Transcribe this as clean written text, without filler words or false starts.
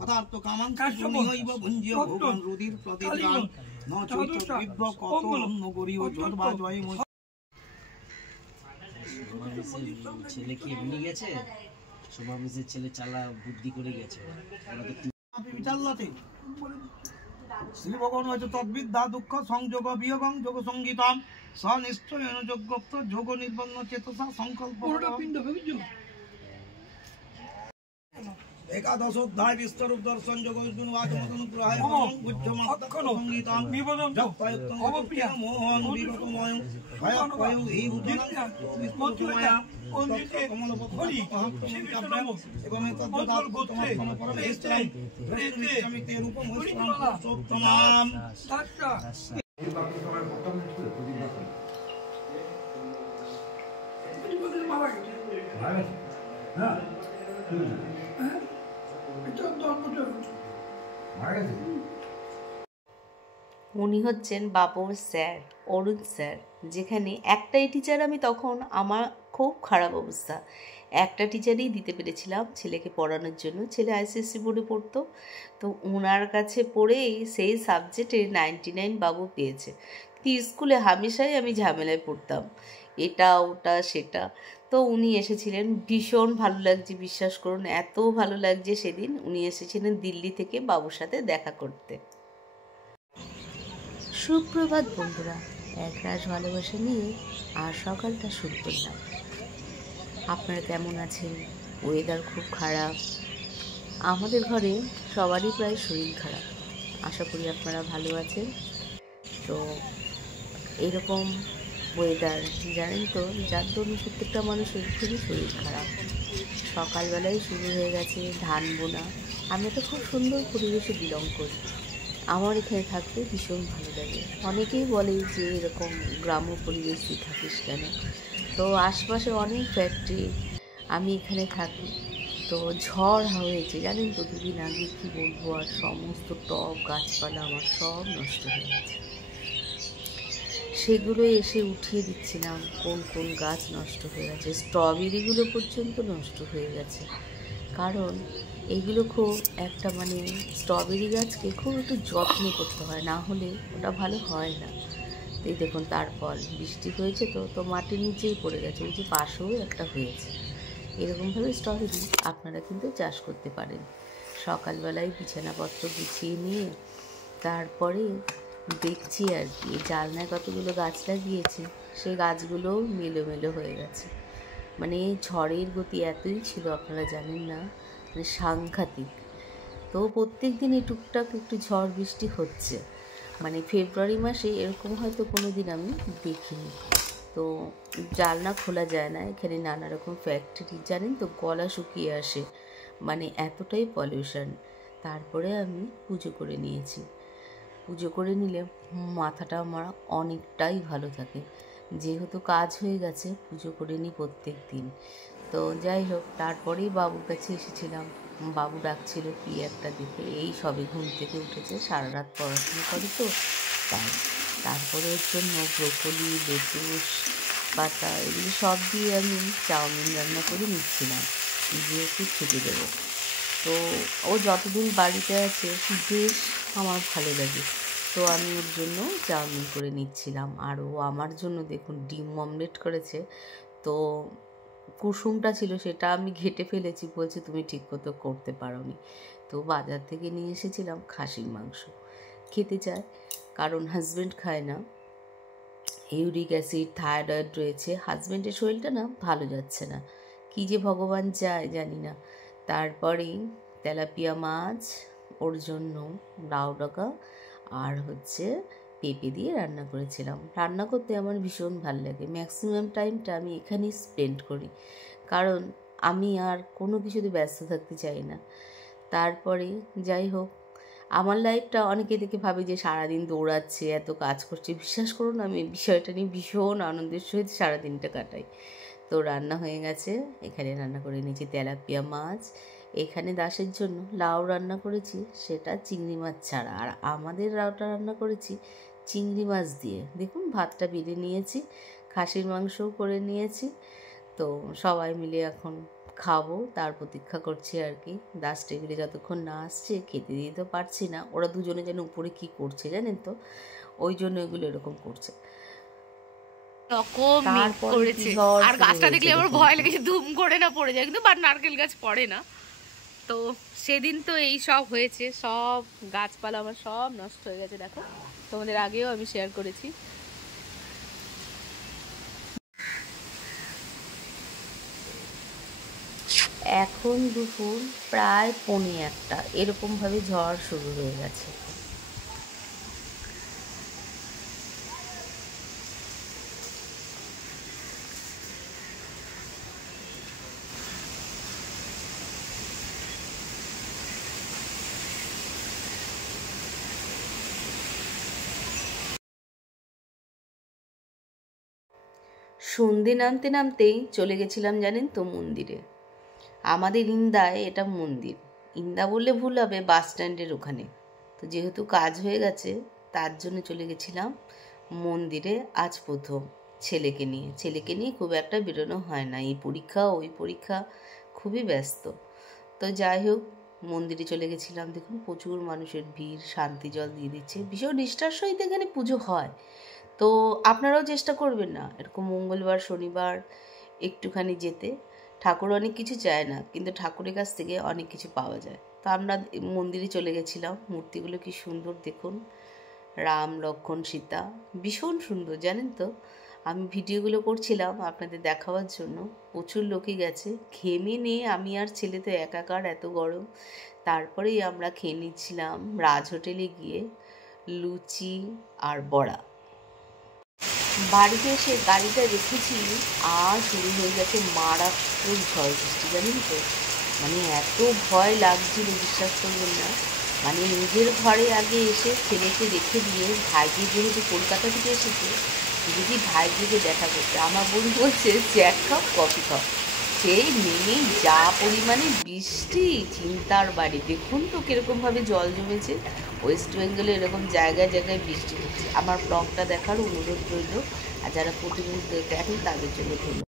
পদার্থ কামাংশনিহৈব ভুঞ্জিয় ভোগন রুধির প্রতিদান ন চৈতবিব্য কত অন্য গরিব যদ্বা জয় ছেলে কি এমনি গেছে শুভামিসের ছেলে চালা বুদ্ধি করে গেছে বিচাল্লাতে শ্রী ভগবান হয়েছে তদ্বিদ্যা দুঃখ সংযোগ বিয়োগং যোগ সঙ্গীতম সনিশ্চয়ন যোগ্যপ্ত যোগ নির্বন্ন চেতসা সংকল্প एकादश अध्याय विस्तरूप दर्शन जोग अनुग्रह संगीतम मोहन विगतमय উনি হচ্ছেন বাবুর স্যার, অরুণ স্যার। যেখানে একটাই টিচার, আমি তখন আমার খুব খারাপ অবস্থা, একটা টিচারই দিতে পেরেছিলাম ছেলেকে পড়ানোর জন্য। ছেলে আইসিএসসি বোর্ডে পড়তো, তো ওনার কাছে পড়েই সেই সাবজেক্টে 99 বাবু পেয়েছে। কিন্তু স্কুলে হামেশাই আমি ঝামেলায় পড়তাম, এটা ওটা সেটা। তো উনি এসেছিলেন, ভীষণ ভালো লাগছে, বিশ্বাস করুন এত ভালো লাগছে। সেদিন উনি এসেছিলেন দিল্লি থেকে বাবুর সাথে দেখা করতে। সুপ্রভাত বন্ধুরা, একরাশ ভালোবাসা নিয়ে আর সকালটা শুরু করলাম। আপনারা কেমন আছেন? ওয়েদার খুব খারাপ, আমাদের ঘরে সবারই প্রায় শরীর খারাপ। আশা করি আপনারা ভালো আছেন। তো এরকম ওয়েদার জানেন তো, যার দরুন প্রত্যেকটা মানুষের খুবই শরীর খারাপ। সকালবেলায় শুরু হয়ে গেছে ধান বোনা। আমি তো খুব সুন্দর পরিবেশে বিলং করি, আমার এখানে থাকতে ভীষণ ভালো লাগে। অনেকেই বলে যে এরকম গ্রাম্য পরিবেশে থাকিস কেন? তো আশপাশে অনেক ফ্যাক্টরি, আমি এখানে থাকি। তো ঝড় হয়েছে জানেন তো, দুদিন আগে কী বলবো, আর সমস্ত টব গাছপালা আমার সব নষ্ট হয়ে গেছে। সেগুলো এসে উঠিয়ে দিচ্ছিলাম, কোন কোন গাছ নষ্ট হয়ে গেছে। স্ট্রবেরিগুলো পর্যন্ত নষ্ট হয়ে গেছে, কারণ এইগুলো খুব একটা স্ট্রবেরি গাছকে খুব একটু যত্ন করতে হয়, না হলে ওটা ভালো হয় না। তো এই দেখুন, তারপর বৃষ্টি হয়েছে তো মাটির নিচেই পড়ে গেছে। ওই যে পাশেও একটা হয়েছে। এরকমভাবে স্ট্রবেরি আপনারা কিন্তু চাষ করতে পারেন। সকালবেলায় বিছানাপত্র গুছিয়ে নিয়ে তারপরে দেখছি আর কি, জানলায় কতগুলো গাছ লাগিয়েছি, সেই গাছগুলোও মেলো হয়ে গেছে। ঝড়ের গতি এতই ছিল আপনারা জানেন না, সাংঘাতিক। তো প্রত্যেক দিনই টুকটাক একটু ঝড় বৃষ্টি হচ্ছে, ফেব্রুয়ারি মাসে এরকম হয়তো কোনো দিন আমি দেখিনি। তো জানলা খোলা যায় না, এখানে নানা রকম ফ্যাক্টরি, জানেন তো, গলা শুকিয়ে আসে, এতটাই পলিউশন। তারপরে আমি পুজো করে নিয়েছি। পুজো করে নিলে মাথাটা আমার অনেকটাই ভালো থাকে। যেহেতু কাজ হয়ে গেছে, পুজো করে নিই প্রত্যেক দিন। তো যাই হোক, তারপরেই বাবুর কাছে এসেছিলাম। বাবু ডাকছিল কি একটা দেখে, এই সবে ঘুম থেকে উঠেছে, সারা রাত পড়াশোনা করে তো তাই। তারপরে ওর জন্য ব্রোকলি, লেটুস পাতা এগুলো সব দিয়ে আমি চাউমিন রান্না করে নিচ্ছিলাম, দিয়ে একটু খেতে দেবো। তো ও যতদিন বাড়িতে আছে বেশ আমার ভালো লাগে, তো আমি ওর জন্য চাউমিন করে নিচ্ছিলাম। আর ও আমার জন্য দেখুন ডিম অমলেট করেছে। তো কুসুমটা ছিল সেটা আমি ঘেটে ফেলেছি, বলছে তুমি ঠিক মতো করতে পারোনি। তো বাজার থেকে নিয়ে এসেছিলাম খাসির মাংস, খেতে চায়, কারণ হাজব্যান্ড খায় না, ইউরিক অ্যাসিড, থাইরয়েড রয়েছে। হাজব্যান্ডের শরীরটা না ভালো যাচ্ছে না, কী যে ভগবান চায় জানি না। তারপরেই তেলাপিয়া মাছ ওর জন্য লাউ ডাকা আর পেঁপে দিয়ে রান্না করেছিলাম। রান্না করতে আমার ভীষণ ভালো লাগে, ম্যাক্সিমাম টাইমটা আমি এখানেই স্পেন্ড করি, কারণ আমি আর কোনো কিছুতে ব্যস্ত থাকতে চাই না। তারপরে যাই হোক, আমার লাইফটা অনেকে দেখে ভাবে যে সারাদিন দৌড়াচ্ছে, এত কাজ করছে। বিশ্বাস করুন, আমি এই বিষয়টা নিয়ে ভীষণ আনন্দের সহিত সারাদিনটা কাটাই। তো রান্না হয়ে গেছে, এখানে রান্না করে নিয়েছি তেলাপিয়া মাছ, এখানে দাসের জন্য লাউ রান্না করেছি, সেটা চিংড়ি মাছ ছাড়া। আর আমাদের লাউটা রান্না করেছি চিংড়ি মাছ দিয়ে। দেখুন ভাতটা বেড়ে নিয়েছি, খাসির মাংসও করে নিয়েছি। তো সবাই মিলে এখন খাবো, তার প্রতীক্ষা করছি আর কি। দাস টেবিলে যতক্ষণ না আসছে খেতে দিতে তো পারছি না। ওরা দুজনে যেন উপরে কি করছে জানেন তো, ওই জন্য এগুলো এরকম করছে। রকম তারপরে করেছে। কি ঝড় আর শুরু গাছটা হয়েছে দেখলে আমার দেখুন। ভয় লেগেছে, ধুম করে না পড়ে যায়, কিন্তু বাট নারকেল গাছ পড়ে না। তো সেদিন তো এই সব হয়েছে, সব গাছপালা আমার সব নষ্ট হয়ে গেছে। দেখো, তোমাদের আগেও আমি শেয়ার করেছি। এখন দুপুর প্রায় 1:45 এরকমভাবে ঝড় শুরু হয়ে গেছে। সন্ধে নামতে নামতেই চলে গেছিলাম জানেন তো মন্দিরে। আমাদের ইন্দায় এটা মন্দির, ইন্দা বললে ভুল হবে, বাস স্ট্যান্ডের ওখানে। তো যেহেতু কাজ হয়ে গেছে তার জন্য চলে গেছিলাম মন্দিরে। আজ প্রথম ছেলেকে নিয়ে খুব একটা বেরোনো হয় না, এই পরীক্ষা ওই পরীক্ষা, খুবই ব্যস্ত। তো যাই হোক, মন্দিরে চলে গেছিলাম। দেখুন প্রচুর মানুষের ভিড়, শান্তি জল দিয়ে দিচ্ছে, ভীষণ নিষ্ঠার সহিত এখানে পুজো হয়। তো আপনারাও চেষ্টা করবেন না এরকম মঙ্গলবার শনিবার একটুখানি যেতে। ঠাকুর অনেক কিছু চায় না, কিন্তু ঠাকুরের কাছ থেকে অনেক কিছু পাওয়া যায়। তো আমরা মন্দিরে চলে গেছিলাম। মূর্তিগুলো কি সুন্দর দেখুন, রাম লক্ষ্মণ সীতা, ভীষণ সুন্দর জানেন তো। আমি ভিডিওগুলো করছিলাম আপনাদের দেখাবার জন্য, প্রচুর লোকই গেছে। ঘেমে নিয়ে আমি আর ছেলে তো একাকার, এত গরম। তারপরেই আমরা খেয়ে নিচ্ছিলাম রাজ হোটেলে গিয়ে লুচি আর বড়া। বাড়িতে এসে গাড়িটা রেখেছি আর শুরু হয়ে গেছে মারাত্মক ঝড় বৃষ্টি জানেন তো। মানে এত ভয় লাগছিল বিশ্বাস করবেন না। মানে নিজের ঘরে আগে এসে ছেলেকে রেখে দিয়ে ভাইজি যেহেতু কলকাতা থেকে এসেছে, যদি ভাইজিকে দেখা করতে, আমার বোন বলছে যে 1 কাপ কফি খাও। সেই নেমেই যা পরিমাণে বৃষ্টি, চিন্তার বাড়ি। দেখুন তো কীরকমভাবে জল জমেছে। ওয়েস্ট বেঙ্গলে এরকম জায়গায় জায়গায় বৃষ্টি হচ্ছে। আমার ব্লগটা দেখার অনুরোধ রইল, আর যারা প্রতিদিন দেখেন তাদের জন্য ধন্যবাদ।